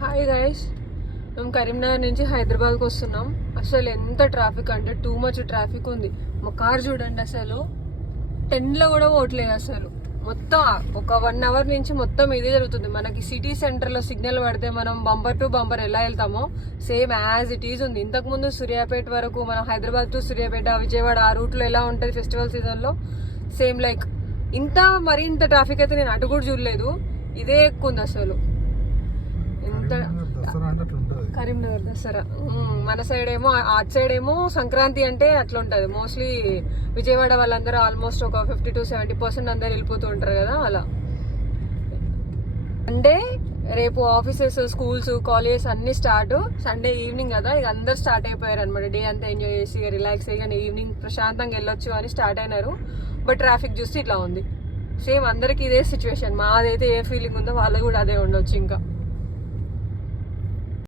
Hi guys, మేము కరీంనగర్ నుంచి హైదరాబాద్కి వస్తున్నాం. అసలు ఎంత ట్రాఫిక్ అంటే టూ మచ్ ట్రాఫిక్ ఉంది. మా కార్ చూడండి, అసలు 10లో కూడా పోవట్లేదు. అసలు మొత్తం ఒక 1 అవర్ నుంచి మొత్తం ఇదే జరుగుతుంది. మనకి సిటీ సెంటర్లో సిగ్నల్ పడితే మనం బంపర్ టు బంపర్ ఎలా వెళ్తామో సేమ్ యాజ్ ఇట్ ఈజ్ ఉంది. ఇంతకుముందు సూర్యాపేట వరకు మనం హైదరాబాద్ టు సూర్యాపేట, విజయవాడ ఆ రూట్లో ఎలా ఉంటుంది ఫెస్టివల్ సీజన్లో, సేమ్ లైక్ ఇంత ట్రాఫిక్ అయితే నేను అటు కూడా చూడలేదు. ఇదే ఎక్కువ ఉంది అసలు. కరీంనగర్ దసరా మన సైడ్ ఏమో, అటు సైడ్ ఏమో సంక్రాంతి అంటే అట్లా ఉంటది. మోస్ట్లీ విజయవాడ వాళ్ళందరూ ఆల్మోస్ట్ ఒక 50 to 70% అందరు వెళ్ళిపోతూ ఉంటారు కదా అలా. అంటే రేపు ఆఫీసెస్, స్కూల్స్, కాలేజెస్ అన్ని స్టార్ట్. సండే ఈవినింగ్ కదా, ఇక అందరు స్టార్ట్ అయిపోయారు అనమాట. డే అంతా ఎంజాయ్ చేసి రిలాక్స్ అయ్యి ఈవినింగ్ ప్రశాంతంగా వెళ్ళొచ్చు అని స్టార్ట్ అయినారు. బట్ ట్రాఫిక్ చూస్తే ఇట్లా ఉంది. సేమ్ అందరికి ఇదే సిచ్యువేషన్. మాదైతే ఏ ఫీలింగ్ ఉందో వాళ్ళకి కూడా అదే ఉండొచ్చు ఇంకా.